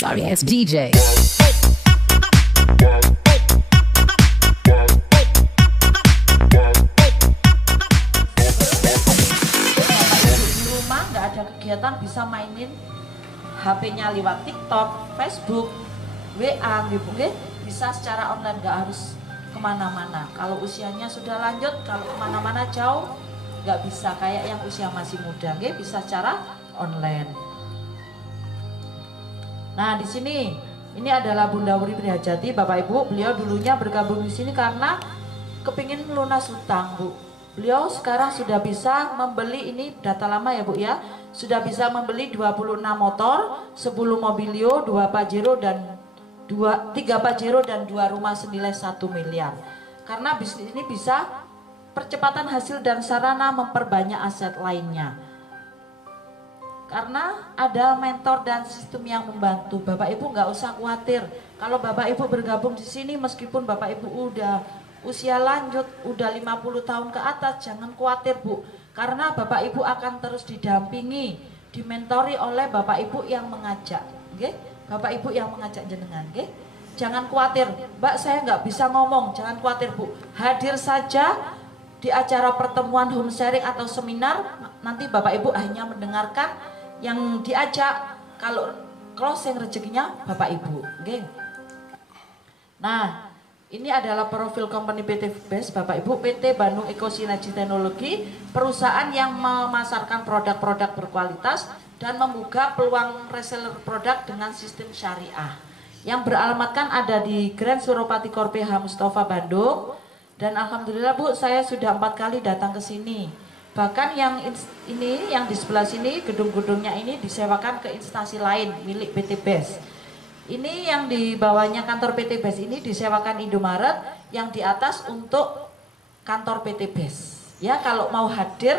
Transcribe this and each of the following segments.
Sorry ass DJ. Rumah nggak ada kegiatan bisa mainin HP-nya lewat TikTok, Facebook, WA gitu, bisa secara online, nggak harus kemana-mana. Kalau usianya sudah lanjut, kalau kemana-mana jauh nggak bisa kayak yang usia masih muda, bisa secara online. Nah di sini ini adalah Bunda Wuri Priyajati, Bapak Ibu. Beliau dulunya bergabung di sini karena kepingin lunas hutang, Bu. Beliau sekarang sudah bisa membeli, ini data lama ya Bu ya, sudah bisa membeli 26 motor, 10 mobilio, 2 Pajero dan 3 Pajero dan 2 rumah senilai 1 miliar. Karena bisnis ini bisa percepatan hasil dan sarana memperbanyak aset lainnya. Karena ada mentor dan sistem yang membantu. Bapak Ibu nggak usah khawatir. Kalau Bapak Ibu bergabung di sini meskipun Bapak Ibu udah usia lanjut, udah 50 tahun ke atas, jangan khawatir Bu. Karena Bapak Ibu akan terus didampingi, dimentori oleh Bapak Ibu yang mengajak. Bapak Ibu yang mengajak jenengan. Jangan khawatir, Mbak saya nggak bisa ngomong, jangan khawatir Bu. Hadir saja di acara pertemuan home sharing atau seminar, nanti Bapak Ibu hanya mendengarkan yang diajak, kalau closing rezekinya Bapak Ibu. Nah ini adalah profil company PT Best Bapak Ibu. PT Bandung Eco Synergy Teknologi, perusahaan yang memasarkan produk-produk berkualitas dan membuka peluang reseller produk dengan sistem syariah. Yang beralamatkan ada di Grand Suropati Korpe H Mustafa Bandung. Dan alhamdulillah Bu, saya sudah 4 kali datang ke sini. Bahkan yang ini, yang di sebelah sini, gedung-gedungnya ini disewakan ke instansi lain milik PT Best. Ini yang di bawahnya kantor PT Best ini disewakan Indomaret, yang di atas untuk kantor PT Best. Ya kalau mau hadir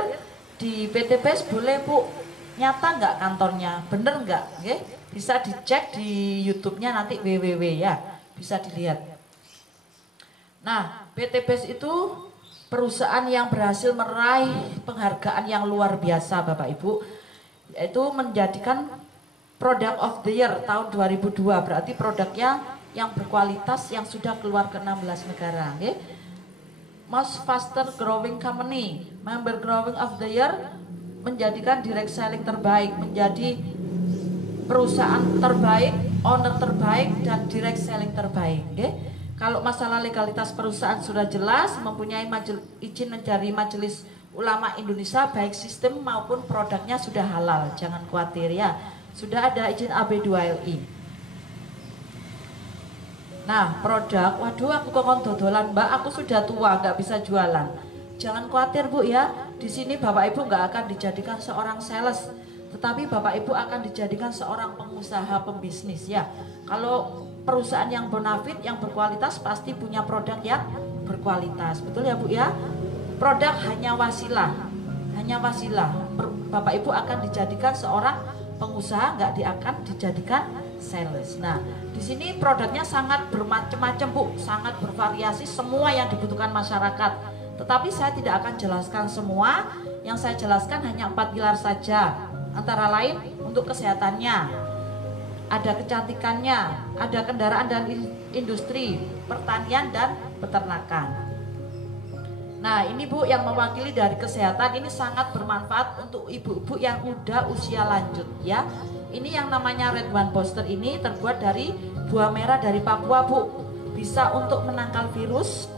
di PT Best boleh Bu, nyata nggak kantornya, bener nggak? Bisa dicek di YouTube-nya nanti www ya, bisa dilihat. Nah PT Best itu perusahaan yang berhasil meraih penghargaan yang luar biasa Bapak Ibu, yaitu menjadikan Product of the Year tahun 2002, berarti produknya yang berkualitas yang sudah keluar ke 16 negara. Most Faster Growing Company, Member Growing of the Year, menjadikan direct selling terbaik, menjadi perusahaan terbaik, owner terbaik, dan direct selling terbaik. Kalau masalah legalitas perusahaan sudah jelas, mempunyai izin dari Majelis Ulama Indonesia, baik sistem maupun produknya sudah halal, jangan khawatir ya. Sudah ada izin AB2LI. Nah produk, waduh aku kok dodolan Mbak, aku sudah tua nggak bisa jualan. Jangan khawatir Bu ya, di sini Bapak Ibu nggak akan dijadikan seorang sales, tetapi Bapak Ibu akan dijadikan seorang pengusaha pembisnis ya. Kalau perusahaan yang bonafit, yang berkualitas pasti punya produk yang berkualitas, betul ya Bu ya. Produk hanya wasilah, hanya wasilah. Bapak Ibu akan dijadikan seorang pengusaha, nggak akan dijadikan sales. Nah di sini produknya sangat bermacam-macam Bu, sangat bervariasi, semua yang dibutuhkan masyarakat. Tetapi saya tidak akan jelaskan semua, yang saya jelaskan hanya 4 pilar saja. Antara lain untuk kesehatannya, ada kecantikannya, ada kendaraan dan industri, pertanian dan peternakan. Nah ini Bu yang mewakili dari kesehatan, ini sangat bermanfaat untuk ibu-ibu yang udah usia lanjut ya. Ini yang namanya Red One Booster, ini terbuat dari buah merah dari Papua Bu. Bisa untuk menangkal virus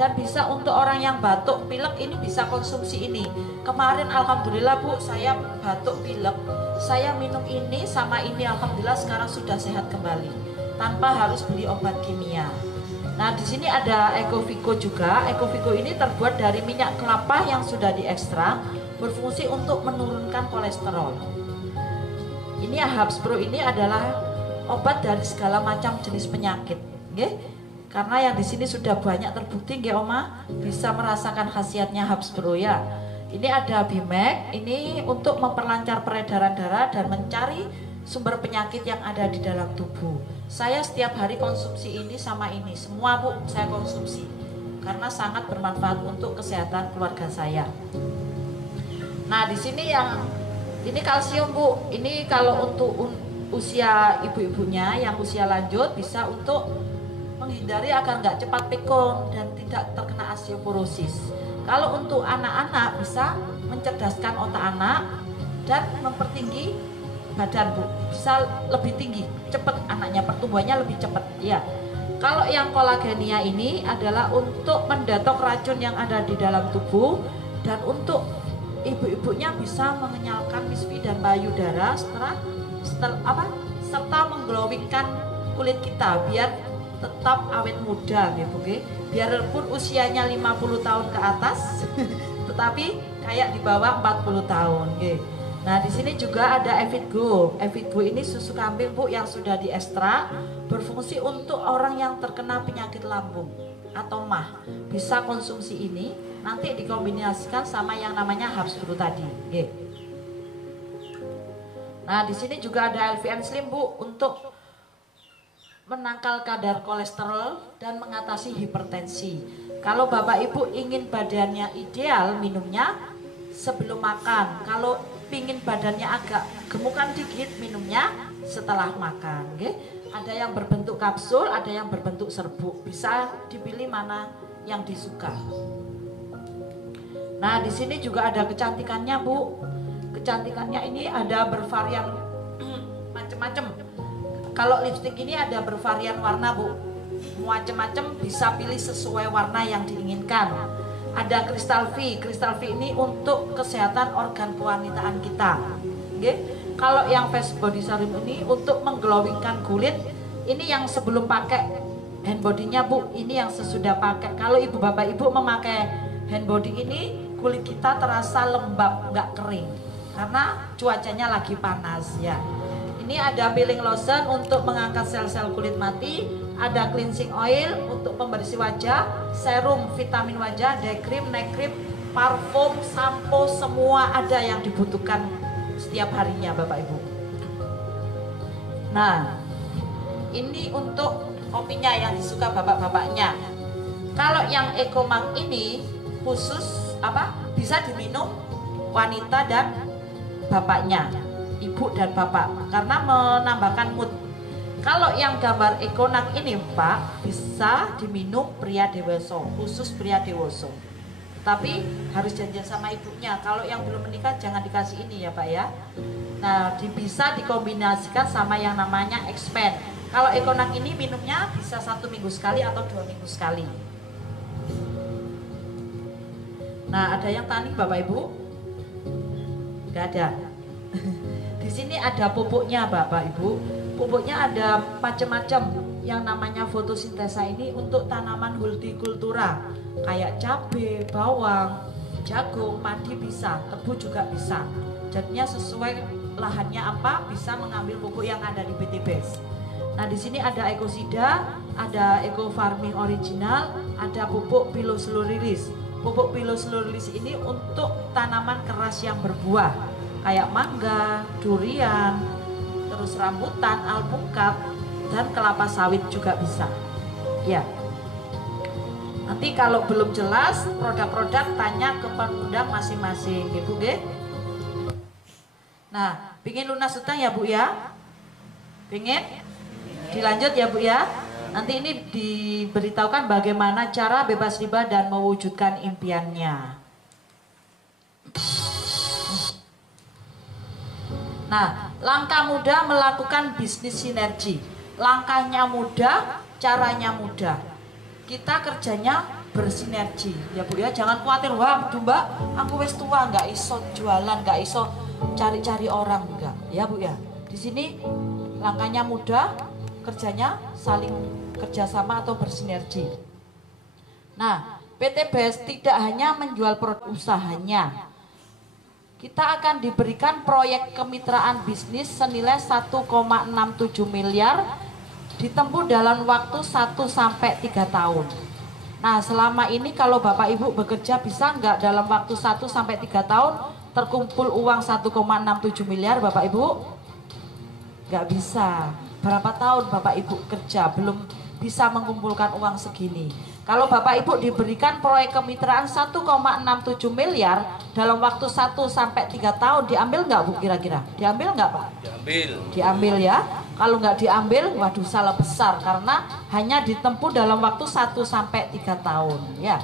dan bisa untuk orang yang batuk pilek, ini bisa konsumsi ini. Kemarin alhamdulillah Bu, saya batuk pilek, saya minum ini sama ini, alhamdulillah sekarang sudah sehat kembali tanpa harus beli obat kimia. Nah di sini ada Ecovico juga. Ecovico ini terbuat dari minyak kelapa yang sudah diekstrak, berfungsi untuk menurunkan kolesterol. Ini Herbs Pro, ini adalah obat dari segala macam jenis penyakit, karena yang di sini sudah banyak terbukti, Oma bisa merasakan khasiatnya Herbs Pro ya. Ini ada Bimek, ini untuk memperlancar peredaran darah dan mencari sumber penyakit yang ada di dalam tubuh. Saya setiap hari konsumsi ini sama ini, semua Bu saya konsumsi karena sangat bermanfaat untuk kesehatan keluarga saya. Nah di sini yang ini kalsium Bu, ini kalau untuk usia ibu-ibunya yang usia lanjut bisa untuk menghindari agar nggak cepat pikun dan tidak terkena osteoporosis. Kalau untuk anak-anak bisa mencerdaskan otak anak dan mempertinggi badan Bu, bisa lebih tinggi, cepat anaknya pertumbuhannya lebih cepat ya. Kalau yang kolagenia ini adalah untuk mendatok racun yang ada di dalam tubuh dan untuk ibu-ibunya bisa mengenyalkan misfi dan payudara serta mengglowingkan kulit kita biar tetap awet muda gitu, biarpun usianya 50 tahun ke atas tetapi kayak di bawah 40 tahun gitu. Nah, di sini juga ada Evitgo. Evitgo ini susu kambing Bu yang sudah diekstrak, berfungsi untuk orang yang terkena penyakit lambung atau MAH. Bisa konsumsi ini, nanti dikombinasikan sama yang namanya Habsuru tadi. Gitu. Nah, di sini juga ada LVN Slim Bu untuk menangkal kadar kolesterol dan mengatasi hipertensi. Kalau Bapak Ibu ingin badannya ideal, minumnya sebelum makan. Kalau pingin badannya agak gemukan dikit, minumnya setelah makan. Ada yang berbentuk kapsul, ada yang berbentuk serbuk. Bisa dipilih mana yang disuka. Nah, di sini juga ada kecantikannya Bu. Kecantikannya ini ada bervarian macam-macam. Kalau lipstick ini ada bervarian warna Bu, macam-macam, bisa pilih sesuai warna yang diinginkan. Ada Crystal V. Crystal V ini untuk kesehatan organ kewanitaan kita. Kalau yang face body serum ini untuk mengglowingkan kulit. Ini yang sebelum pakai hand body-nya Bu, ini yang sesudah pakai. Kalau ibu bapak ibu memakai hand body ini, kulit kita terasa lembab, nggak kering karena cuacanya lagi panas ya. Ini ada peeling lotion untuk mengangkat sel-sel kulit mati, ada cleansing oil untuk pembersih wajah, serum vitamin wajah, day cream, night cream, parfum, sampo, semua ada yang dibutuhkan setiap harinya Bapak Ibu. Nah, ini untuk kopinya yang disuka bapak-bapaknya. Kalau yang Ecomang ini khusus bisa diminum wanita dan bapaknya, ibu dan bapak, karena menambahkan mood. Kalau yang gambar Econak ini Pak, bisa diminum pria dewasa, khusus pria dewasa. Tapi harus janjian sama ibunya. Kalau yang belum menikah jangan dikasih ini ya Pak ya. Nah, bisa dikombinasikan sama yang namanya Expand. Kalau Econak ini minumnya bisa 1 minggu sekali atau 2 minggu sekali. Nah, ada yang tani Bapak Ibu? Gak ada. Di sini ada pupuknya Bapak Ibu. Pupuknya ada macam-macam. Yang namanya fotosintesa ini untuk tanaman hortikultura kayak cabai, bawang, jagung, padi bisa, tebu juga bisa. Jadinya sesuai lahannya apa, bisa mengambil pupuk yang ada di BTBS. Nah, di sini ada ekosida, ada eco farming original, ada pupuk piloseluloris. Pupuk piloseluloris ini untuk tanaman keras yang berbuah, kayak mangga, durian, terus rambutan, alpukat, dan kelapa sawit juga bisa. Ya. Nanti kalau belum jelas produk-produk tanya ke pengundang masing-masing, gitu, Bu. Nah, pingin lunas utang ya Bu ya? Pingin? Dilanjut ya Bu ya? Nanti ini diberitahukan bagaimana cara bebas riba dan mewujudkan impiannya. Nah, langkah mudah melakukan bisnis sinergi. Langkahnya mudah, caranya mudah. Kita kerjanya bersinergi ya Bu ya. Jangan khawatir, wah Mbak, aku wis tua nggak iso jualan, nggak iso cari-cari orang, enggak ya Bu ya. Di sini langkahnya mudah, kerjanya saling kerjasama atau bersinergi. Nah, PT BES tidak hanya menjual produk usahanya. Kita akan diberikan proyek kemitraan bisnis senilai 1,67 miliar ditempuh dalam waktu 1 sampai 3 tahun. Nah, selama ini kalau Bapak Ibu bekerja bisa nggak dalam waktu 1 sampai 3 tahun terkumpul uang 1,67 miliar Bapak Ibu? Nggak bisa. Berapa tahun Bapak Ibu kerja belum bisa mengumpulkan uang segini. Kalau Bapak Ibu diberikan proyek kemitraan 1,67 miliar dalam waktu 1 sampai 3 tahun, diambil nggak Bu kira-kira? Diambil nggak Pak? Diambil. Diambil ya. Kalau nggak diambil, waduh salah besar karena hanya ditempuh dalam waktu 1 sampai 3 tahun ya.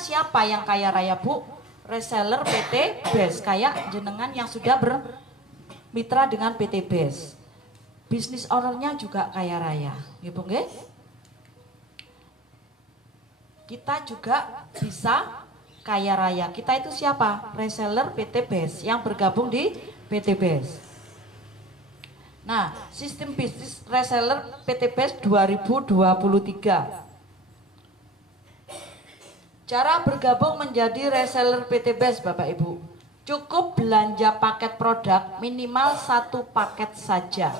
Siapa yang kaya raya Bu? Reseller PT BES, kayak jenengan yang sudah bermitra dengan PT BES. Bisnis ownernya juga kaya raya, gitu nggih? Kita juga bisa kaya raya. Kita itu siapa? Reseller PT BES yang bergabung di PT BES. Nah, sistem bisnis reseller PT BES 2023. Cara bergabung menjadi reseller PT BES Bapak Ibu. Cukup belanja paket produk minimal 1 paket saja.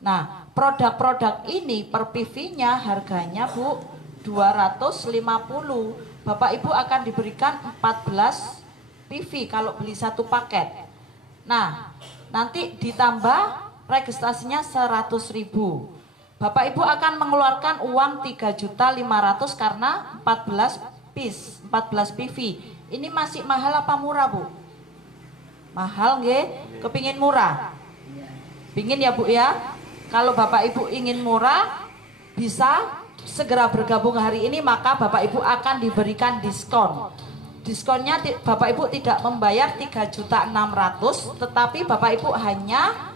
Nah, produk-produk ini per PV-nya harganya Bu 250. Bapak Ibu akan diberikan 14 PV kalau beli 1 paket. Nah, nanti ditambah registrasinya 100.000. Bapak Ibu akan mengeluarkan uang 3.500.000 karena 14 PV. Ini masih mahal apa murah Bu? Mahal nggih? Kepingin murah? Pingin ya Bu ya? Kalau Bapak Ibu ingin murah, bisa segera bergabung hari ini, maka Bapak Ibu akan diberikan diskon. Diskonnya Bapak Ibu tidak membayar 3.600.000, tetapi Bapak Ibu hanya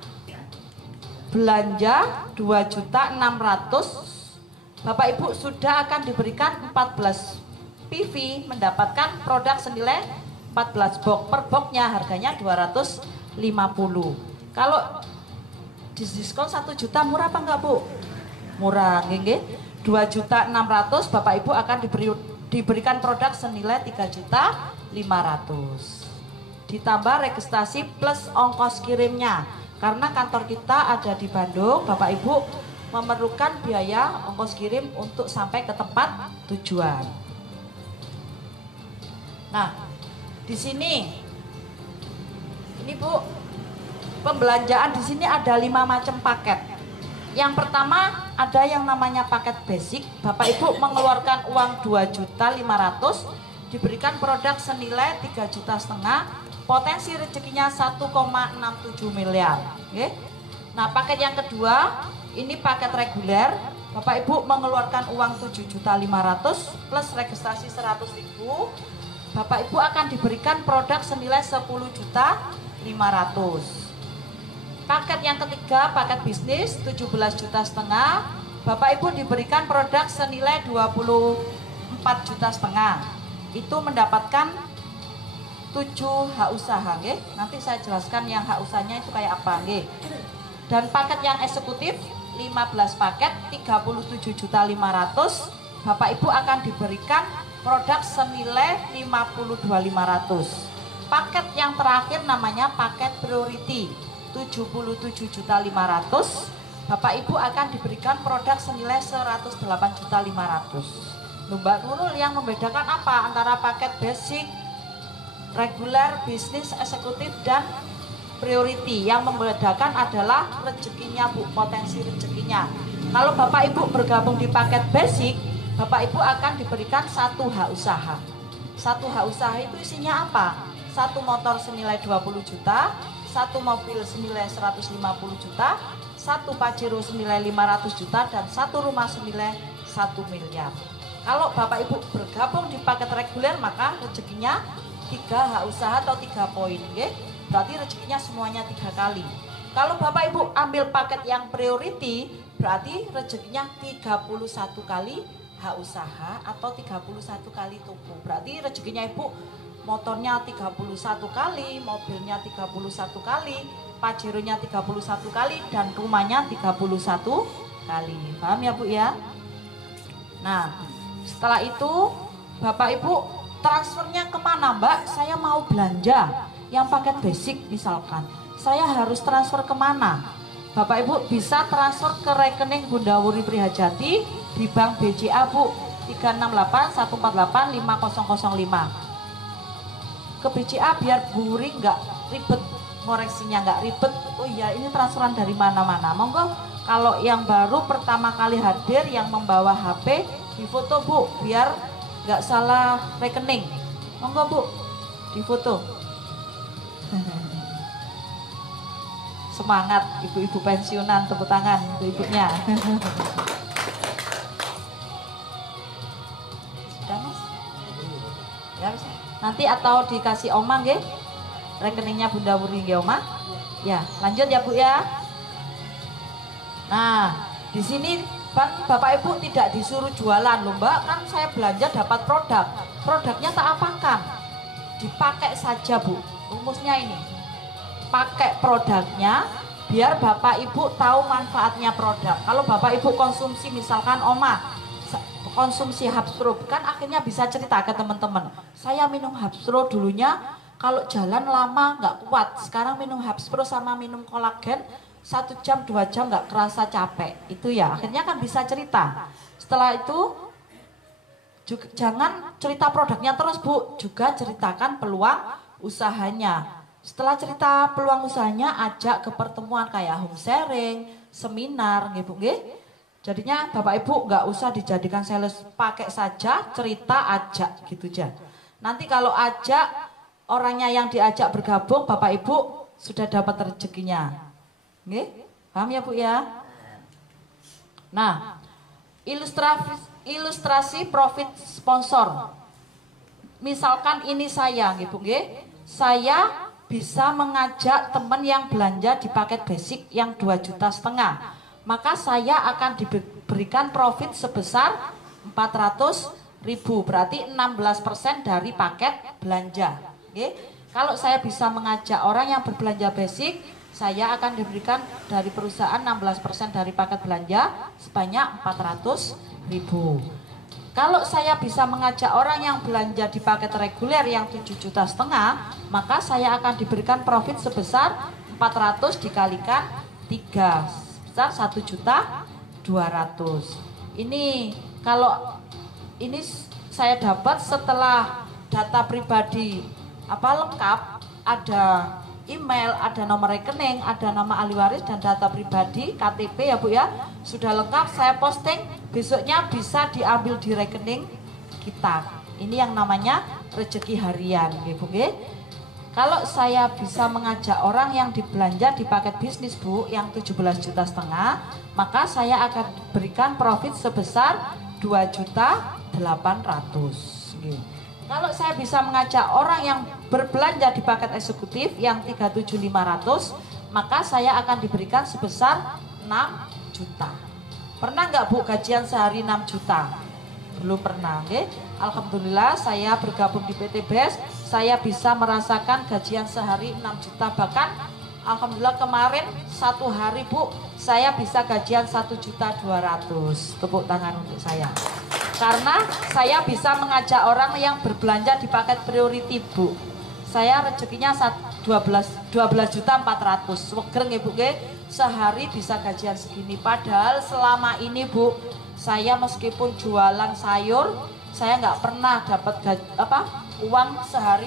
belanja 2.600.000, Bapak Ibu sudah akan diberikan 14 PV, mendapatkan produk senilai 14 box. Per boxnya harganya 250. Kalau diskon 1 juta murah apa enggak Bu? Murah, nggih. 2.600.000 Bapak Ibu akan diberikan produk senilai 3.500.000. Ditambah registrasi plus ongkos kirimnya. Karena kantor kita ada di Bandung, Bapak Ibu memerlukan biaya ongkos kirim untuk sampai ke tempat tujuan. Nah, di sini ini Bu, pembelanjaan di sini ada 5 macam paket. Yang pertama ada yang namanya paket basic. Bapak Ibu mengeluarkan uang 2.500.000, diberikan produk senilai 3,5 juta. Potensi rezekinya 1,67 miliar. Oke. Nah, paket yang kedua ini paket reguler. Bapak Ibu mengeluarkan uang 7.500.000 plus registrasi 100.000. Bapak Ibu akan diberikan produk senilai 10.500.000. Paket yang ketiga paket bisnis 17,5 juta. Bapak Ibu diberikan produk senilai 24,5 juta. Itu mendapatkan 7 hak usaha, nggih. Nanti saya jelaskan yang hak usahanya itu kayak apa, nggih. Dan paket yang eksekutif 15 paket 37.500.000, Bapak Ibu akan diberikan produk senilai 52.500. Paket yang terakhir namanya paket priority 77.500.000, Bapak Ibu akan diberikan produk senilai 108.500.000. Mbak Nurul, yang membedakan apa antara paket basic, reguler, bisnis, eksekutif, dan priority? Yang membedakan adalah rezekinya Bu, potensi rezekinya. Kalau Bapak Ibu bergabung di paket basic, Bapak Ibu akan diberikan 1 hak usaha. 1 hak usaha itu isinya apa? 1 motor senilai 20 juta, 1 mobil senilai 150 juta, 1 Pajero senilai 500 juta, dan 1 rumah senilai 1 miliar. Kalau Bapak Ibu bergabung di paket reguler, maka rezekinya 3 hak usaha atau 3 poin, okay? Berarti rezekinya semuanya 3 kali. Kalau Bapak Ibu ambil paket yang priority, berarti rezekinya 31 kali hak usaha atau 31 kali toko. Berarti rezekinya Ibu motornya 31 kali, mobilnya 31 kali, Pajeronya 31 kali, dan rumahnya 31 kali. Paham ya Bu ya? Nah, setelah itu Bapak Ibu transfernya kemana Mbak? Saya mau belanja yang paket basic misalkan. Saya harus transfer kemana? Bapak Ibu bisa transfer ke rekening Bunda Wuri Prihajati di Bank BCA Bu, 368 148 5005. Ke BCA biar Bu Wuri nggak ribet, ngoreksinya nggak ribet. Oh iya, ini transferan dari mana-mana. Monggo kalau yang baru pertama kali hadir yang membawa HP difoto Bu, biar nggak salah rekening. Monggo Bu, difoto. Semangat ibu-ibu pensiunan, tepuk tangan untuk ibunya. Sudah Mas? Ya, nanti atau dikasih Oma nggih? Rekeningnya Bunda Wuri nggih Oma? Ya, lanjut ya Bu ya. Nah, di sini kan Bapak Ibu tidak disuruh jualan loh Mbak, kan saya belanja dapat produk. Produknya tak apakan, dipakai saja Bu. Rumusnya ini, pakai produknya biar Bapak Ibu tahu manfaatnya produk. Kalau Bapak Ibu konsumsi misalkan Oma konsumsi Habsro, kan akhirnya bisa cerita ke teman-teman, saya minum Habsro dulunya kalau jalan lama nggak kuat, sekarang minum Habsro sama minum kolagen 1 jam 2 jam nggak kerasa capek. Itu ya akhirnya kan bisa cerita. Setelah itu juga, jangan cerita produknya terus Bu, juga ceritakan peluang usahanya. Setelah cerita peluang usahanya, ajak ke pertemuan kayak home sharing, seminar, nggih Bu nggih. Jadinya Bapak Ibu nggak usah dijadikan sales, pakai saja cerita, ajak gitu aja. Nanti kalau ajak orangnya yang diajak bergabung, Bapak Ibu sudah dapat rezekinya. Nggih? Paham ya Bu ya? Nah, ilustrasi profit sponsor. Misalkan ini saya, nggih Bu nggih. Saya bisa mengajak teman yang belanja di paket basic yang 2,5 juta. Maka saya akan diberikan profit sebesar 400.000, berarti 16% dari paket belanja. Oke. Kalau saya bisa mengajak orang yang berbelanja basic, saya akan diberikan dari perusahaan 16% dari paket belanja sebanyak 400.000. Kalau saya bisa mengajak orang yang belanja di paket reguler yang 7,5 juta, maka saya akan diberikan profit sebesar 400 dikalikan 3, sebesar 1.200.000. Ini kalau ini saya dapat setelah data pribadi lengkap, ada email, ada nomor rekening, ada nama ahli waris dan data pribadi, KTP ya Bu ya, sudah lengkap. Saya posting, besoknya bisa diambil di rekening kita. Ini yang namanya rezeki harian, Bu. Kalau saya bisa mengajak orang yang dibelanja di paket bisnis Bu, yang 17,5 juta, maka saya akan berikan profit sebesar 2.800.000. Kalau saya bisa mengajak orang yang berbelanja di paket eksekutif yang 37.500, maka saya akan diberikan sebesar 6 juta. Pernah nggak Bu gajian sehari 6 juta? Belum pernah, okay? Alhamdulillah saya bergabung di PT BES, saya bisa merasakan gajian sehari 6 juta. Bahkan alhamdulillah kemarin satu hari Bu, saya bisa gajian 1.200.000. Tepuk tangan untuk saya. Karena saya bisa mengajak orang yang berbelanja di paket priority Bu. Saya rezekinya 12.400.000. Seger nggih Bu nggih, sehari bisa gajian segini. Padahal selama ini Bu, saya meskipun jualan sayur, saya nggak pernah dapat uang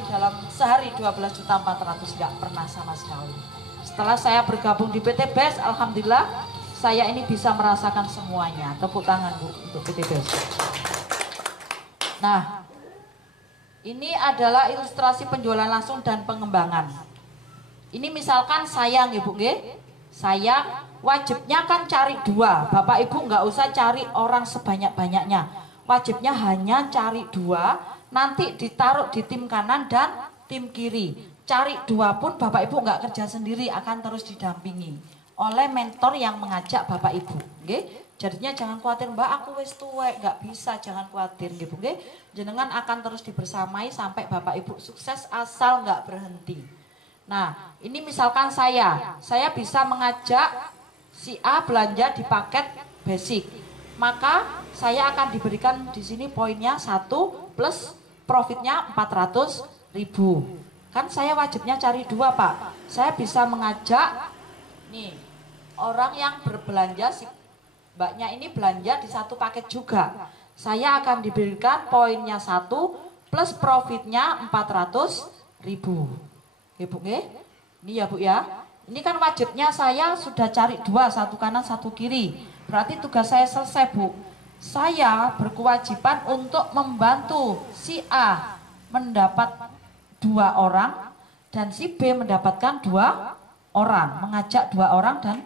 dalam sehari 12.400.000, nggak pernah sama sekali. Setelah saya bergabung di PT BES, alhamdulillah saya ini bisa merasakan semuanya. Tepuk tangan Bu untuk PT BES. Nah, ini adalah ilustrasi penjualan langsung dan pengembangan. Ini misalkan saya nggih Bu nggih, saya wajibnya kan cari 2. Bapak Ibu nggak usah cari orang sebanyak-banyaknya. Wajibnya hanya cari 2, nanti ditaruh di tim kanan dan tim kiri. Cari 2 pun Bapak Ibu nggak kerja sendiri, akan terus didampingi oleh mentor yang mengajak Bapak Ibu. Nggih. Jadinya jangan khawatir, Mbak aku wis tuwek, nggak bisa, jangan khawatir nggih Bu nggih. Jenengan akan terus dibersamai sampai Bapak Ibu sukses asal nggak berhenti. Nah, ini misalkan saya bisa mengajak si A belanja di paket basic. Maka saya akan diberikan di sini poinnya 1 plus profitnya 400.000. Kan saya wajibnya cari 2 Pak. Saya bisa mengajak nih orang yang berbelanja, si Mbaknya ini belanja di satu paket juga. Saya akan diberikan poinnya 1 plus profitnya 400.000. Oke Bu nggih? Ini ya Bu ya. Ini kan wajibnya saya sudah cari 2, satu kanan satu kiri. Berarti tugas saya selesai Bu. Saya berkewajiban untuk membantu si A mendapat 2 orang dan si B mendapatkan 2 orang, mengajak 2 orang dan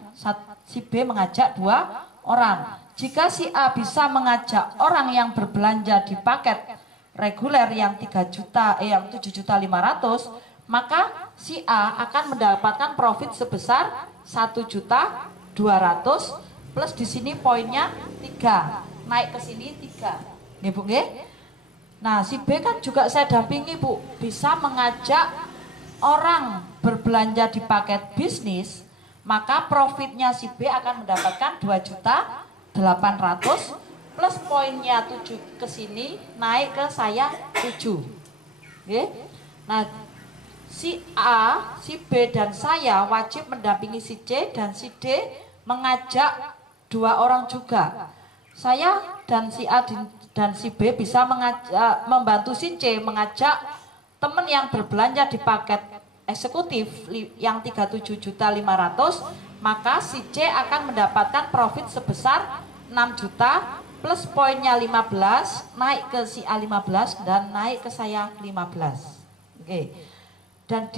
si B mengajak 2 orang. Jika si A bisa mengajak orang yang berbelanja di paket reguler yang 7.500.000, maka si A akan mendapatkan profit sebesar 1.200.000 plus di sini poinnya 3, naik ke sini 3. Nggih Bu nggih? Nah, si B kan juga saya dampingi Bu, bisa mengajak orang berbelanja di paket bisnis, maka profitnya si B akan mendapatkan 2.800.000 plus poinnya 7 ke sini, naik ke saya 7. Oke? Nah, si A, si B dan saya wajib mendampingi si C dan si D mengajak 2 orang juga. Saya dan si A dan si B bisa membantu si C mengajak teman yang berbelanja di paket eksekutif yang 37.500.000, maka si C akan mendapatkan profit sebesar 6 juta plus poinnya 15, naik ke si A 15 dan naik ke saya 15. Oke. dan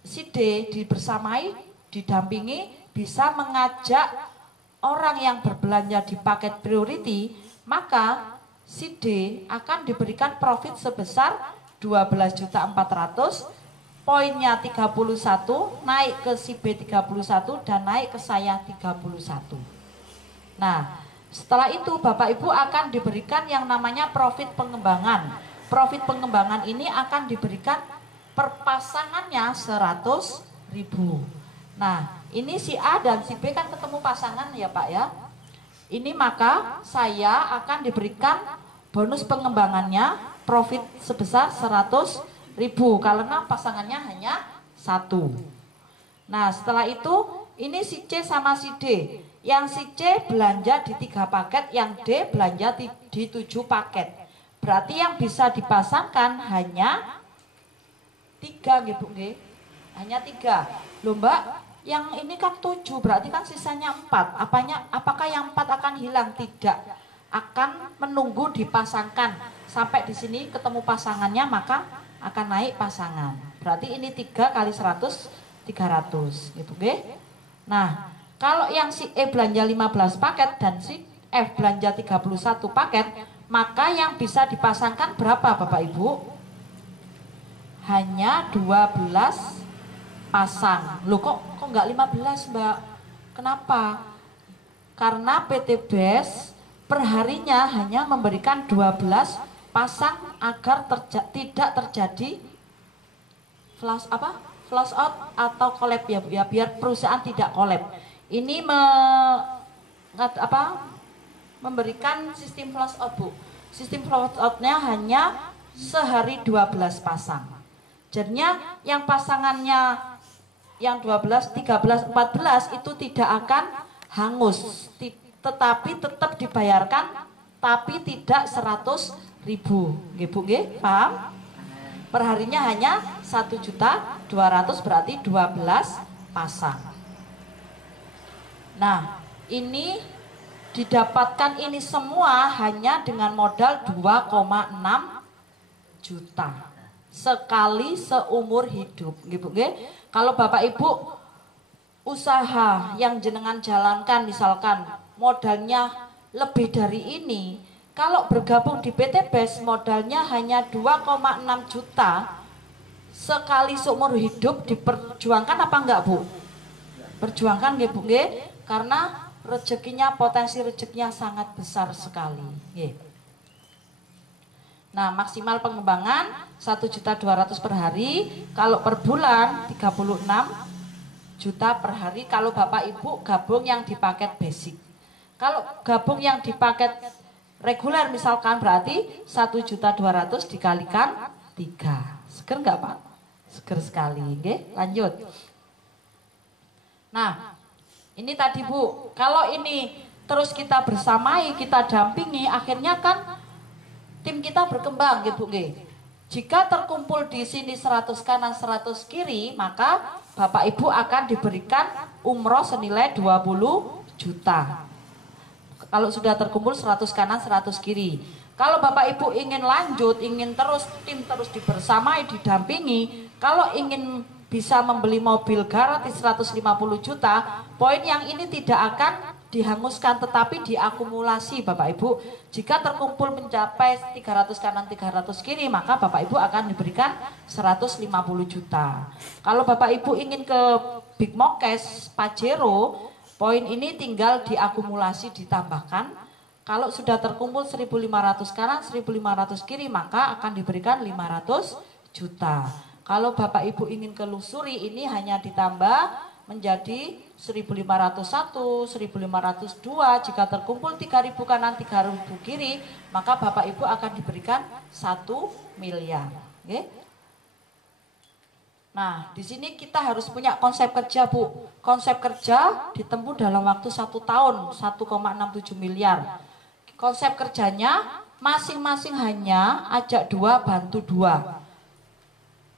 si D dibersamai, didampingi, bisa mengajak orang yang berbelanja di paket priority, maka si D akan diberikan profit sebesar 12.400.000, poinnya 31, naik ke si B 31 dan naik ke saya 31. Nah, setelah itu Bapak Ibu akan diberikan yang namanya profit pengembangan. Profit pengembangan ini akan diberikan per pasangannya 100.000. Nah, ini si A dan si B kan ketemu pasangan ya Pak ya. Ini maka saya akan diberikan bonus pengembangannya profit sebesar 100.000 karena pasangannya hanya satu. Nah, setelah itu ini si C sama si D. Yang si C belanja di 3 paket, yang D belanja di 7 paket. Berarti yang bisa dipasangkan hanya 3 gitu, hanya 3. Loh Mbak, yang ini kan 7, berarti kan sisanya 4. Apakah yang 4 akan hilang? Tidak, akan menunggu dipasangkan. Sampai di sini ketemu pasangannya maka akan naik pasangan. Berarti ini 3 kali 100, 300 gitu, Nah, kalau yang si E belanja 15 paket dan si F belanja 31 paket, maka yang bisa dipasangkan berapa Bapak Ibu? Hanya 12 pasang. Loh kok enggak 15 Mbak? Kenapa? Karena PT BES perharinya hanya memberikan 12 pasang agar tidak terjadi flash out atau collab ya Bu ya, biar perusahaan tidak collab. Ini memberikan sistem flash out Bu. Sistem flash outnya hanya sehari 12 pasang. Jadinya yang pasangannya yang 12, 13, 14 itu tidak akan hangus, tetapi tetap dibayarkan, tapi tidak 100.000. Bu, paham? Perharinya hanya 1.200.000, berarti 12 pasang. Nah, ini didapatkan ini semua hanya dengan modal 2,6 juta sekali seumur hidup, Bu. Kalau Bapak Ibu usaha yang jenengan jalankan misalkan modalnya lebih dari ini, kalau bergabung di PT BES modalnya hanya 2,6 juta sekali seumur hidup, diperjuangkan apa enggak Bu? Perjuangkan Bu, karena rezekinya, potensi rezekinya sangat besar sekali. Nah, maksimal pengembangan 1.200.000 per hari, kalau per bulan 36 juta per hari kalau Bapak Ibu gabung yang di paket basic. Kalau gabung yang di paket reguler misalkan berarti 1.200.000 dikalikan 3. Seger enggak Pak? Seger sekali, lanjut. Nah, ini tadi Bu, kalau ini terus kita bersamai, kita dampingi, akhirnya kan tim kita berkembang Bu. Jika terkumpul di sini 100 kanan 100 kiri, maka Bapak Ibu akan diberikan umroh senilai 20 juta. Kalau sudah terkumpul 100 kanan 100 kiri. Kalau Bapak Ibu ingin lanjut, ingin terus tim terus dibersamai, didampingi, kalau ingin bisa membeli mobil gratis 150 juta, poin yang ini tidak akan dihanguskan tetapi diakumulasi Bapak Ibu. Jika terkumpul mencapai 300 kanan 300 kiri, maka Bapak Ibu akan diberikan 150 juta. Kalau Bapak Ibu ingin ke Big Mokes Pajero, poin ini tinggal diakumulasi ditambahkan. Kalau sudah terkumpul 1.500 kanan 1.500 kiri, maka akan diberikan 500 juta. Kalau Bapak Ibu ingin ke lusuri, ini hanya ditambah menjadi 1.501, 1.502. Jika terkumpul 3.000 kanan 3.000 kiri, maka Bapak Ibu akan diberikan 1 miliar. Nah, di sini kita harus punya konsep kerja Bu. Konsep kerja ditempuh dalam waktu 1 tahun, 1,67 miliar. Konsep kerjanya masing-masing hanya ajak 2, bantu 2.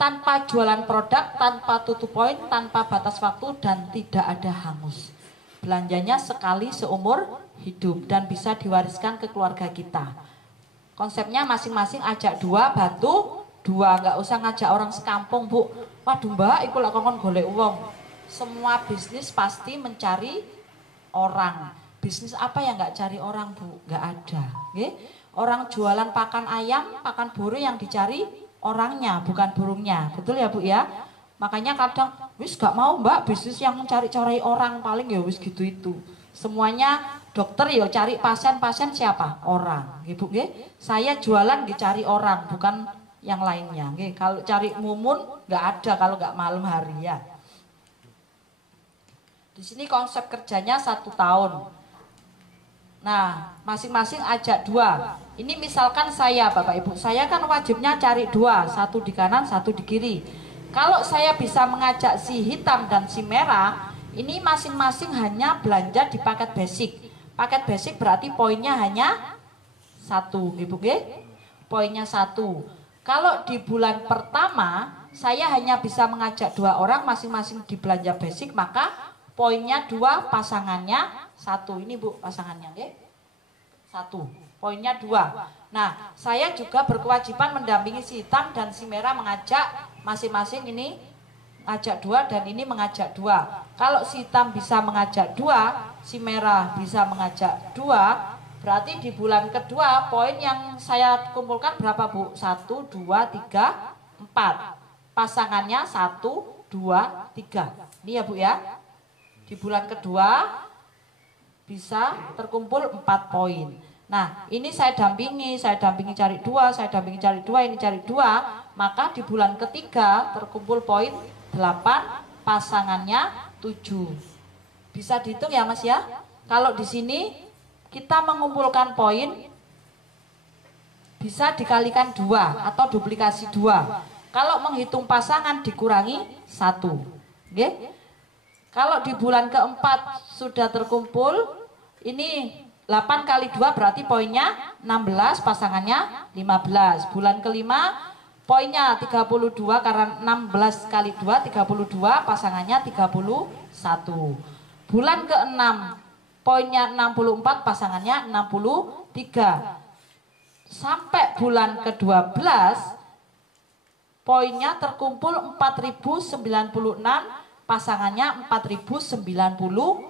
Tanpa jualan produk, tanpa tutup poin, tanpa batas waktu, dan tidak ada hangus. Belanjanya sekali seumur hidup dan bisa diwariskan ke keluarga kita. Konsepnya masing-masing ajak 2, bantu dua, nggak usah ngajak orang sekampung Bu. Waduh Mbak, iku lak kongkon golek uang. Semua bisnis pasti mencari orang. Bisnis apa yang nggak cari orang Bu? Nggak ada. Nggih? Orang jualan pakan ayam, pakan burung yang dicari orangnya, bukan burungnya. Betul ya Bu ya? Makanya kadang, wis gak mau Mbak bisnis yang mencari-cari orang, paling ya wis gitu itu. Semuanya dokter ya cari pasien siapa? Orang. Nggih Bu nggih? Saya jualan dicari orang, bukan yang lainnya. Nggih, kalau cari mumun nggak ada kalau nggak malam hari ya. Di sini konsep kerjanya 1 tahun. Nah, masing-masing ajak 2. Ini misalkan saya Bapak Ibu, saya kan wajibnya cari 2, 1 di kanan, 1 di kiri. Kalau saya bisa mengajak si hitam dan si merah, ini masing-masing hanya belanja di paket basic. Paket basic berarti poinnya hanya 1, Ibu nggih? Poinnya 1. Kalau di bulan pertama saya hanya bisa mengajak 2 orang masing-masing di belanja basic, maka poinnya 2, pasangannya 1. Ini Bu pasangannya, oke? 1. Poinnya 2. Nah, saya juga berkewajiban mendampingi si hitam dan si merah mengajak masing-masing ini ngajak 2 dan ini mengajak 2. Kalau si hitam bisa mengajak 2, si merah bisa mengajak 2. Berarti di bulan kedua poin yang saya kumpulkan berapa Bu? 1, 2, 3, 4. Pasangannya 1, 2, 3. Ini ya Bu ya. Di bulan kedua bisa terkumpul 4 poin. Nah ini saya dampingi cari 2, saya dampingi cari 2, ini cari 2. Maka di bulan ketiga terkumpul poin 8, pasangannya 7. Bisa dihitung ya Mas ya. Kalau di sini kita mengumpulkan poin bisa dikalikan 2 atau duplikasi 2. Kalau menghitung pasangan dikurangi 1. Oke? Kalau di bulan keempat sudah terkumpul, ini 8 kali 2 berarti poinnya 16, pasangannya 15. Bulan kelima poinnya 32 karena 16 kali 2, 32, pasangannya 31. Bulan keenam poinnya 64, pasangannya 63. Sampai bulan ke-12 poinnya terkumpul 4096, pasangannya 4095.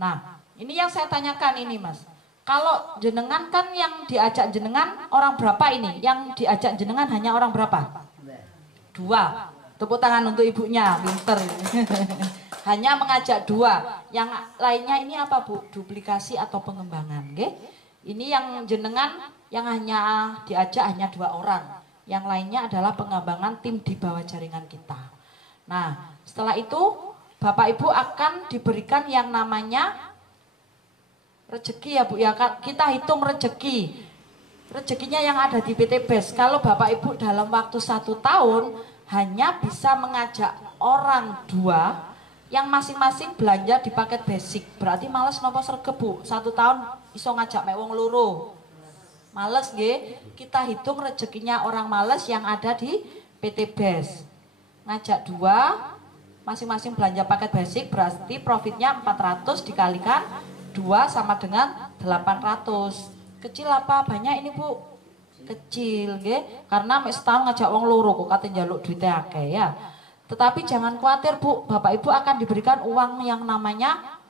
Nah, ini yang saya tanyakan ini Mas. Kalau jenengan kan yang diajak jenengan orang berapa ini? Yang diajak jenengan hanya orang berapa? 2. Tepuk tangan untuk ibunya, pinter. Hanya mengajak 2. Yang lainnya ini apa Bu? Duplikasi atau pengembangan, nggih? Ini yang jenengan yang hanya diajak hanya 2 orang. Yang lainnya adalah pengembangan tim di bawah jaringan kita. Nah, setelah itu Bapak Ibu akan diberikan yang namanya rezeki ya Bu ya. Kita hitung rezeki. Rezekinya yang ada di PT BES. Kalau Bapak Ibu dalam waktu 1 tahun hanya bisa mengajak orang 2 yang masing-masing belanja di paket basic. Berarti males nopo sregep Bu. 1 tahun iso ngajak mek wong loro. Males nggih. Kita hitung rezekinya orang males yang ada di PT BES. Ngajak 2, masing-masing belanja paket basic berarti profitnya 400 dikalikan 2 sama dengan 800. Kecil apa banyak ini Bu? Kecil nggih. Karena mek setahun ngajak wong loro kok kate njaluk duite akeh ya. Tetapi jangan khawatir Bu, Bapak Ibu akan diberikan uang yang namanya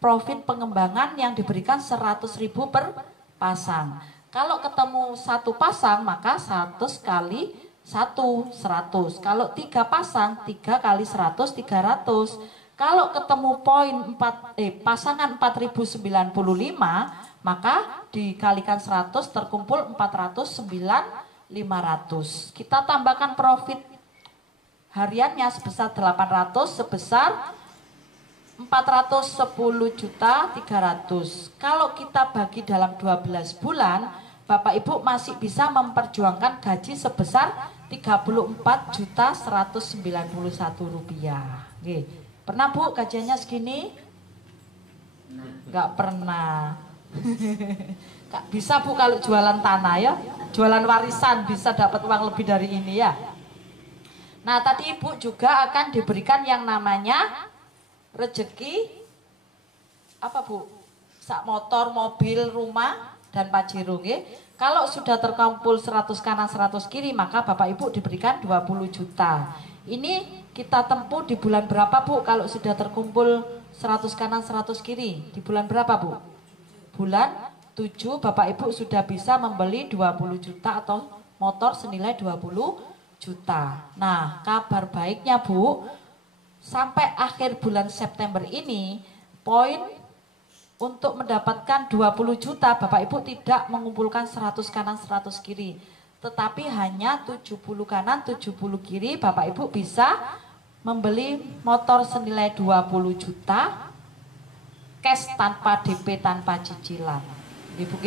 profit pengembangan yang diberikan 100.000 per pasang. Kalau ketemu 1 pasang maka 100 kali 1, 100. Kalau 3 pasang, 3 kali 100, 300. Kalau ketemu poin pasangan 4095 maka dikalikan 100 terkumpul 409.500. Kita tambahkan profit hariannya sebesar 800 sebesar 410.300.000. Kalau kita bagi dalam 12 bulan, Bapak Ibu masih bisa memperjuangkan gaji sebesar 34.191 rupiah. Oke. Pernah Bu gajiannya segini? Enggak pernah. Bisa Bu kalau jualan tanah ya, jualan warisan bisa dapat uang lebih dari ini ya. Nah tadi Ibu juga akan diberikan yang namanya rezeki apa Bu? Sak motor, mobil, rumah dan pajero nggih. Kalau sudah terkumpul 100 kanan 100 kiri, maka Bapak Ibu diberikan 20 juta. Ini kita tempuh di bulan berapa Bu? Kalau sudah terkumpul 100 kanan 100 kiri, di bulan berapa Bu? Bulan 7 Bapak Ibu sudah bisa membeli 20 juta atau motor senilai 20 juta. Nah, kabar baiknya Bu, sampai akhir bulan September ini, poin untuk mendapatkan 20 juta Bapak Ibu tidak mengumpulkan 100 kanan 100 kiri, tetapi hanya 70 kanan 70 kiri. Bapak Ibu bisa membeli motor senilai 20 juta cash tanpa DP, tanpa cicilan. Ibu,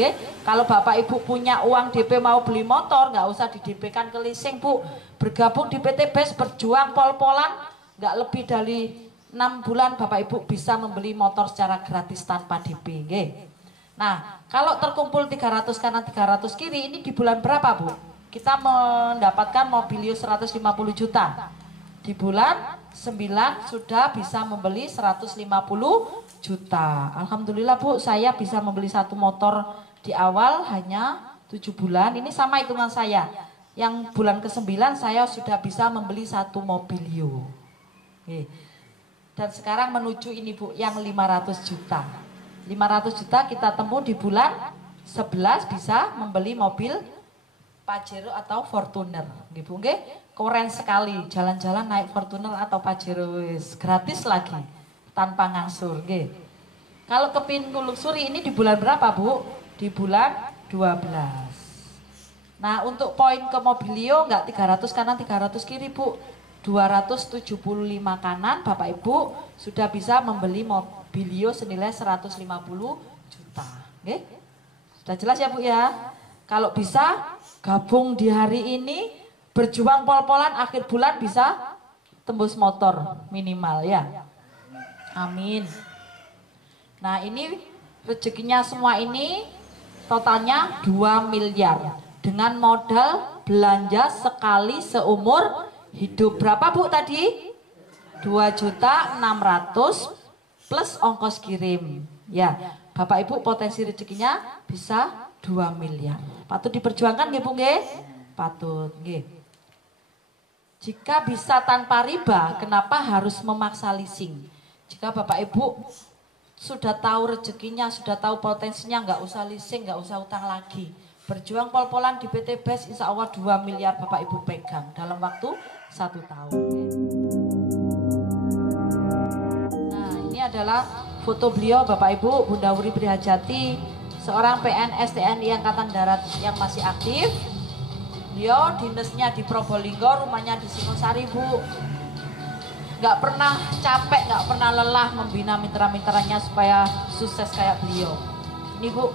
kalau Bapak Ibu punya uang DP mau beli motor, nggak usah di DP kan ke leasing Bu. Bergabung di PT BES, berjuang pol-polan, nggak lebih dari 6 bulan Bapak Ibu bisa membeli motor secara gratis tanpa DP. Nah, kalau terkumpul 300 kanan 300 kiri, ini di bulan berapa Bu? Kita mendapatkan Mobilio 150 juta. Di bulan 9 sudah bisa membeli 150 juta. Alhamdulillah Bu, saya bisa membeli satu motor di awal hanya 7 bulan. Ini sama hitungan saya. Yang bulan ke-9 saya sudah bisa membeli satu Mobilio. Dan sekarang menuju ini Bu, yang 500 juta. 500 juta kita tempuh di bulan 11 bisa membeli mobil Pajero atau Fortuner. Gitu, keren sekali, jalan-jalan naik Fortuner atau Pajero, gratis lagi, tanpa ngangsur. Kalau ke Pintu Luxury ini di bulan berapa Bu? Di bulan 12. Nah, untuk poin ke Mobilio enggak 300 kanan 300 kiri Bu. 275 kanan Bapak Ibu sudah bisa membeli Mobilio senilai 150 juta. Sudah jelas ya Bu ya? Kalau bisa gabung di hari ini, berjuang pol-polan, akhir bulan bisa tembus motor minimal ya. Amin. Nah, ini rezekinya semua ini totalnya 2 miliar dengan modal belanja sekali seumur hidup. Berapa Bu tadi? 2.600.000 plus ongkos kirim. Ya, Bapak Ibu potensi rezekinya bisa 2 miliar. Patut diperjuangkan nggih Bu nggih? Patut nggih. Jika bisa tanpa riba, kenapa harus memaksa leasing? Jika Bapak Ibu sudah tahu rezekinya, sudah tahu potensinya, nggak usah leasing, nggak usah utang lagi. Berjuang pol-polan di PT BES, insya Allah 2 miliar Bapak Ibu pegang dalam waktu 1 tahun. Nah, ini adalah foto beliau Bapak Ibu, Bunda Wuri Prihajati, seorang PNS TNI Angkatan Darat yang masih aktif. Beliau dinasnya di Probolinggo, rumahnya di Singosari Bu. Nggak pernah capek, nggak pernah lelah membina mitra-mitranya supaya sukses kayak beliau. Ini Bu,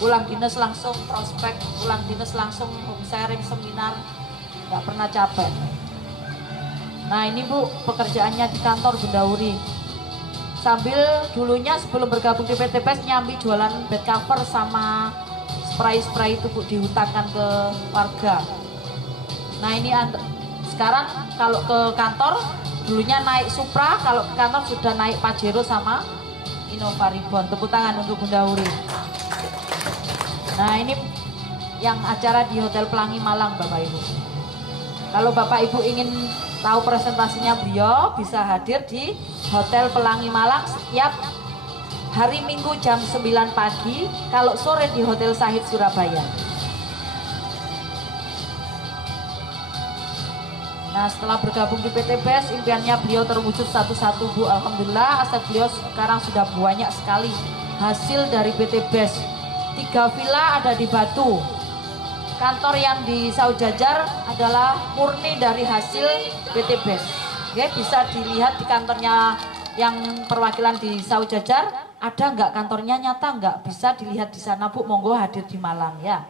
pulang dinas langsung prospek, pulang dinas langsung home sharing seminar, nggak pernah capek. Nah ini Bu, pekerjaannya di kantor Bunda Wuri. Sambil dulunya sebelum bergabung di PT BES nyambi jualan bed cover sama spray-spray itu Bu, dihutangkan ke warga. Nah ini sekarang kalau ke kantor dulunya naik Supra, kalau ke kantor sudah naik Pajero sama Innova Reborn. Tepuk tangan untuk Bunda Wuri. Nah ini yang acara di Hotel Pelangi Malang Bapak Ibu. Kalau Bapak Ibu ingin tahu presentasinya beliau, bisa hadir di Hotel Pelangi Malang setiap hari Minggu jam 9 pagi, kalau sore di Hotel Sahid Surabaya. Nah setelah bergabung di PT BES, impiannya beliau terwujud satu-satu Bu. Alhamdulillah aset beliau sekarang sudah banyak sekali hasil dari PT BES. 3 villa ada di Batu. Kantor yang di Saujajar adalah murni dari hasil PT BES. Oke, bisa dilihat di kantornya yang perwakilan di Saujajar. Ada nggak kantornya nyata nggak? Bisa dilihat di sana Bu, monggo hadir di Malang ya.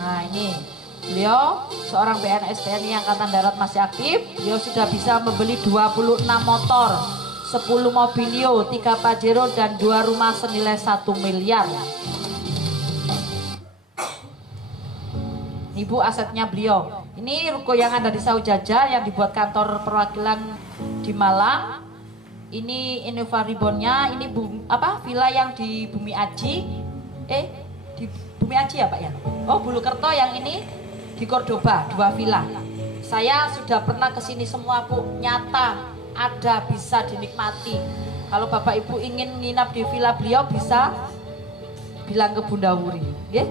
Nah ini beliau seorang PNS TNI Angkatan Darat masih aktif. Beliau sudah bisa membeli 26 motor, 10 Mobilio, 3 Pajero dan 2 rumah senilai 1 miliar. Ini Bu asetnya beliau. Ini ruko yang ada di Saujajar yang dibuat kantor perwakilan di Malang. Ini Innova Reborn-nya, ini villa yang di Bumi Aji. di Bumi Aji ya Pak ya? Oh Bulukerto yang ini di Cordoba, 2 villa. Saya sudah pernah kesini semua Bu, nyata ada bisa dinikmati. Kalau Bapak Ibu ingin nginap di villa beliau bisa bilang ke Bunda Wuri, ya?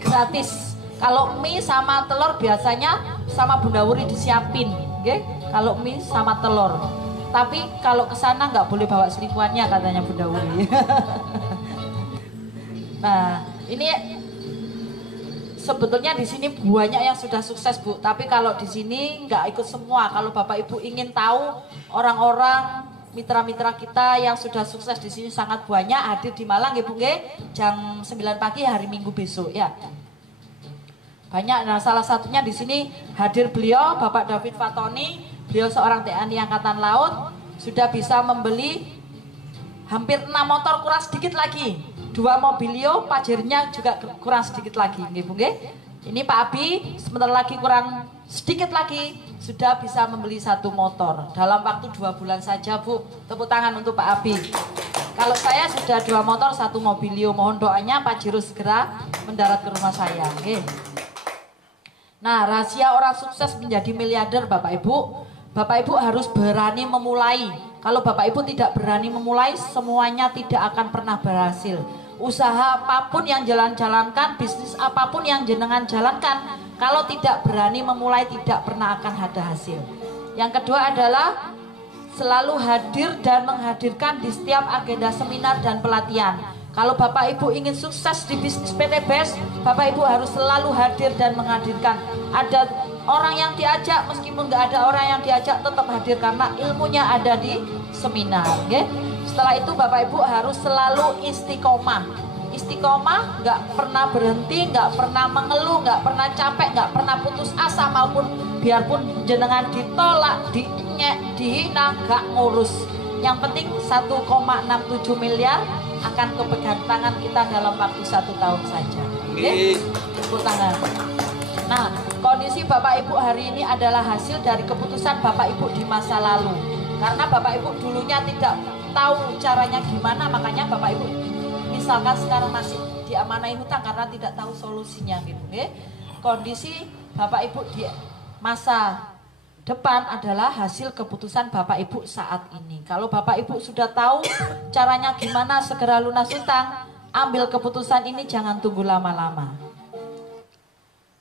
Gratis. Kalau mie sama telur biasanya sama Bunda Wuri disiapin, ya? Kalau mie sama telur. Tapi kalau ke sana nggak boleh bawa selingkuhannya katanya Bunda Wuri. Nah, ini sebetulnya di sini banyak yang sudah sukses Bu, tapi kalau di sini nggak ikut semua. Kalau Bapak Ibu ingin tahu orang-orang mitra-mitra kita yang sudah sukses di sini sangat banyak hadir di Malang ya Bu, jam 9 pagi hari Minggu besok ya. Banyak, nah salah satunya di sini hadir beliau Bapak David Fatoni. Beliau seorang TNI Angkatan Laut, sudah bisa membeli hampir 6 motor kurang sedikit lagi. 2 mobilio, Pajernya juga kurang sedikit lagi. Ini Pak Abi sebentar lagi kurang sedikit lagi sudah bisa membeli 1 motor. Dalam waktu 2 bulan saja Bu, tepuk tangan untuk Pak Abi. Kalau saya sudah 2 motor, 1 mobilio, mohon doanya Pak Jiro segera mendarat ke rumah saya. Nah rahasia orang sukses menjadi miliarder Bapak Ibu. Bapak Ibu harus berani memulai. Kalau Bapak Ibu tidak berani memulai, semuanya tidak akan pernah berhasil. Usaha apapun yang jalankan, bisnis apapun yang jenengan jalankan, kalau tidak berani memulai tidak pernah akan ada hasil. Yang kedua adalah selalu hadir dan menghadirkan di setiap agenda seminar dan pelatihan. Kalau Bapak Ibu ingin sukses di bisnis PT BES, Bapak Ibu harus selalu hadir dan menghadirkan. Ada orang yang diajak, meskipun nggak ada orang yang diajak tetap hadir karena ilmunya ada di seminar. Setelah itu Bapak Ibu harus selalu istiqomah. Istiqomah, nggak pernah berhenti, nggak pernah mengeluh, nggak pernah capek, nggak pernah putus asa maupun biarpun jenengan ditolak, dihina, nggak ngurus. Yang penting 1,67 miliar akan kepegang tangan kita dalam waktu 1 tahun saja. Tepuk tangan. Nah, kondisi Bapak Ibu hari ini adalah hasil dari keputusan Bapak Ibu di masa lalu. Karena Bapak Ibu dulunya tidak tahu caranya gimana, makanya Bapak Ibu misalkan sekarang masih diamanai hutang karena tidak tahu solusinya gitu. Kondisi Bapak Ibu di masa depan adalah hasil keputusan Bapak Ibu saat ini. Kalau Bapak Ibu sudah tahu caranya gimana segera lunas hutang, ambil keputusan ini, jangan tunggu lama-lama.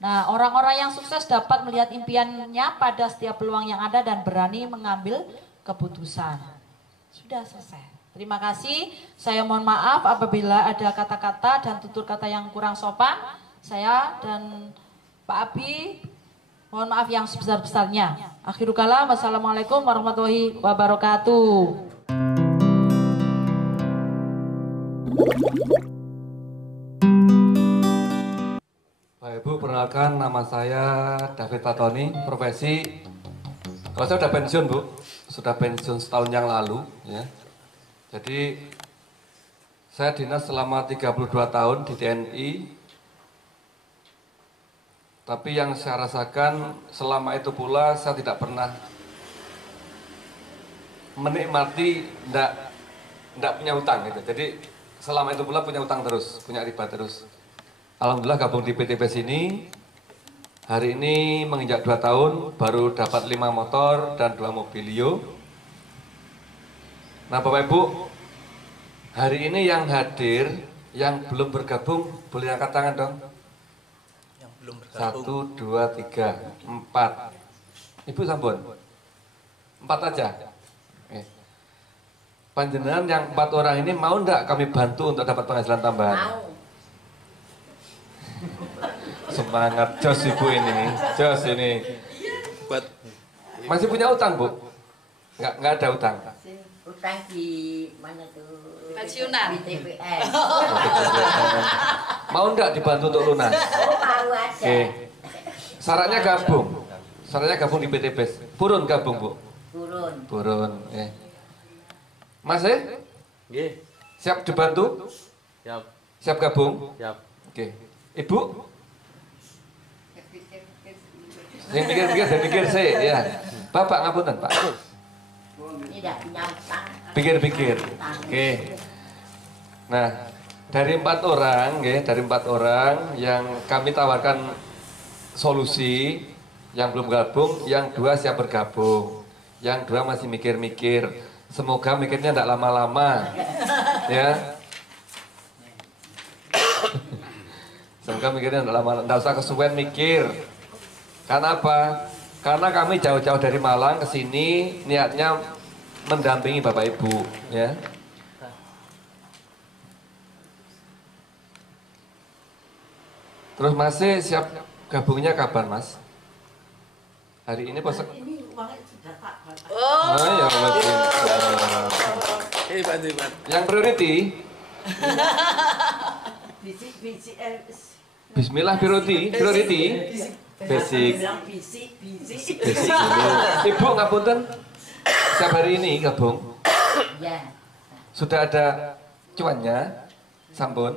Nah, orang-orang yang sukses dapat melihat impiannya pada setiap peluang yang ada dan berani mengambil keputusan. Sudah selesai. Terima kasih. Saya mohon maaf apabila ada kata-kata dan tutur kata yang kurang sopan. Saya dan Pak Abi mohon maaf yang sebesar-besarnya. Akhirul kalam, wassalamualaikum warahmatullahi wabarakatuh. Bapak Ibu, perkenalkan nama saya David Fatoni, profesi. Kalau saya sudah pensiun Bu, sudah pensiun setahun yang lalu ya. Jadi saya dinas selama 32 tahun di TNI. Tapi yang saya rasakan selama itu pula saya tidak pernah menikmati tidak punya hutang gitu. Jadi selama itu pula punya hutang terus, punya riba terus. Alhamdulillah gabung di PT BES ini, hari ini menginjak 2 tahun, baru dapat 5 motor dan 2 mobilio. Nah Bapak Ibu, hari ini yang hadir, yang belum bergabung, boleh angkat tangan dong? Yang belum bergabung. 1, 2, 3, 4. Ibu sampun? 4 aja? Panjenengan yang 4 orang ini mau enggak kami bantu untuk dapat penghasilan tambahan? Mau. Semangat, jos Ibu ini, jos ini. Buat masih punya utang Bu? Enggak ada utang. Utang di mana tuh? Pensiunan. Di TPS. Mau enggak dibantu untuk lunas? Oh, mau aja. Syaratnya gabung. Syaratnya gabung di PT BES. Purun gabung Bu? Purun. Purun. Mas siap dibantu? Siap. Siap gabung? Siap. Oke. Ibu? Saya pikir sih, ya. Bapak ngapunten, Pak. Tidak punya utang. Pikir-pikir. Oke. Nah, dari 4 orang, ya, dari 4 orang yang kami tawarkan solusi, yang belum gabung, yang 2 siap bergabung, yang 2 masih mikir-mikir. Semoga mikirnya tidak lama-lama, ya. Semoga mikirnya tidak lama, tidak usah kesuwen mikir. Karena apa? Karena kami jauh-jauh dari Malang ke sini niatnya mendampingi Bapak Ibu, ya. Terus masih siap gabungnya kapan, Mas? Hari ini pas. Ini uangnya sudah tak bapak. Oh ya, Bantu. yang priority. Bisik Bismillah priority. Basic. bilang bisik. Basic dulu. Ibu ngapunten. Setiap hari ini gabung. Ya. Sudah ada cuannya, sampun.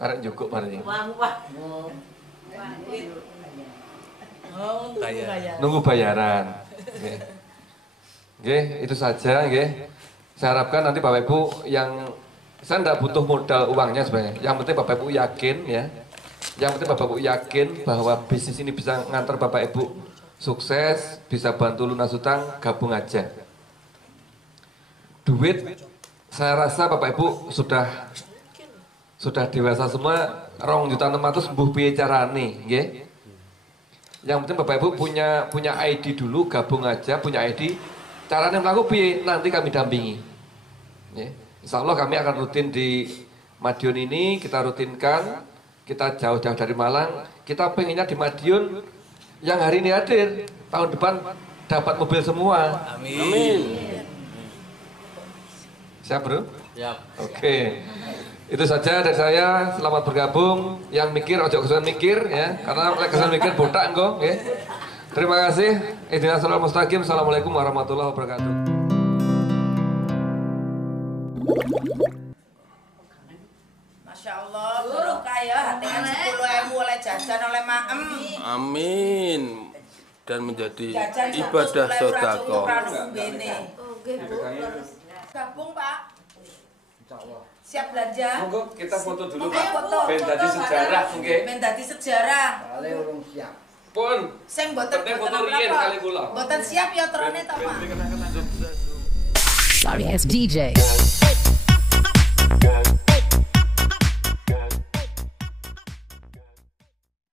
Karek cukup hari ini. Uang. Nunggu bayaran. Oke, itu saja. Saya harapkan nanti Bapak Ibu yang saya tidak butuh modal uangnya sebenarnya. Yang penting Bapak Ibu yakin, ya. Yang penting Bapak Ibu yakin bahwa bisnis ini bisa ngantar Bapak Ibu sukses, bisa bantu lunas utang, gabung aja. Duit, saya rasa Bapak Ibu sudah dewasa semua, 2.600.000 mbuh piye carane, nggih. Yang penting Bapak Ibu punya ID dulu, gabung aja, punya ID. Caranya melakukan piye, nanti kami dampingi. Nggih. Insya Allah kami akan rutin di Madiun ini, kita rutinkan. Kita jauh-jauh dari Malang, kita pengennya di Madiun yang hari ini hadir, tahun depan dapat mobil semua. Amin. Siap, Bro? Siap. Oke. Itu saja dari saya. Selamat bergabung. Yang mikir ojo kesuwen mikir, ya. Karena lek kesuwen mikir botak engko, nggih. Terima kasih. Ihdinas shiratal mustaqim. Assalamualaikum warahmatullahi wabarakatuh. Masya Allah, berkah ya, hatikan 10.000 oleh jajan oleh maem. Amin. Dan menjadi Jajan ibadah sedekah. Gabung Pak. Siap belanja. Monggo kita foto dulu, Oke, Pak. foto. Ben dadi sejarah, nggih. Ben dadi sejarah. Pun. Sing boten Penting boten foto riyen kali apa. kula. Boten siap ya trone to Pak. Sorry, as DJ.